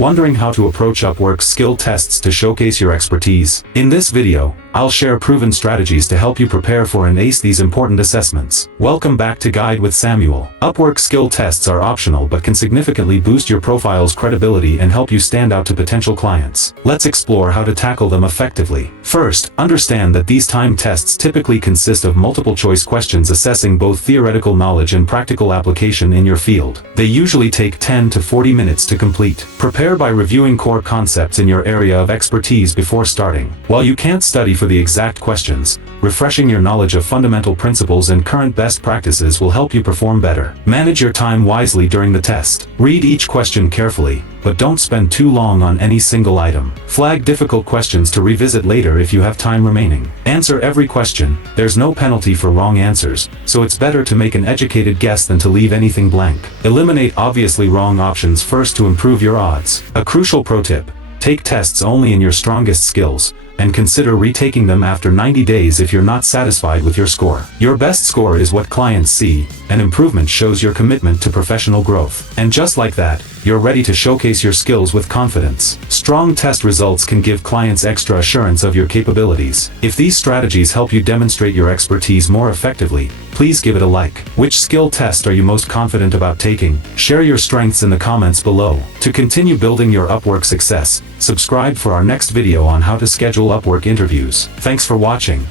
Wondering how to approach Upwork's skill tests to showcase your expertise? In this video, I'll share proven strategies to help you prepare for and ace these important assessments. Welcome back to Guide with Samuel. Upwork skill tests are optional but can significantly boost your profile's credibility and help you stand out to potential clients. Let's explore how to tackle them effectively. First, understand that these timed tests typically consist of multiple choice questions assessing both theoretical knowledge and practical application in your field. They usually take 10 to 40 minutes to complete. Prepare by reviewing core concepts in your area of expertise before starting. While you can't study for the exact questions, refreshing your knowledge of fundamental principles and current best practices will help you perform better. Manage your time wisely during the test. Read each question carefully, but don't spend too long on any single item. Flag difficult questions to revisit later if you have time remaining. Answer every question. There's no penalty for wrong answers, so it's better to make an educated guess than to leave anything blank. Eliminate obviously wrong options first to improve your odds. A crucial pro tip: take tests only in your strongest skills, and consider retaking them after 90 days if you're not satisfied with your score. Your best score is what clients see, and improvement shows your commitment to professional growth. And just like that, you're ready to showcase your skills with confidence. Strong test results can give clients extra assurance of your capabilities. If these strategies help you demonstrate your expertise more effectively, please give it a like. Which skill test are you most confident about taking? Share your strengths in the comments below. To continue building your Upwork success, subscribe for our next video on how to schedule Upwork interviews. Thanks for watching.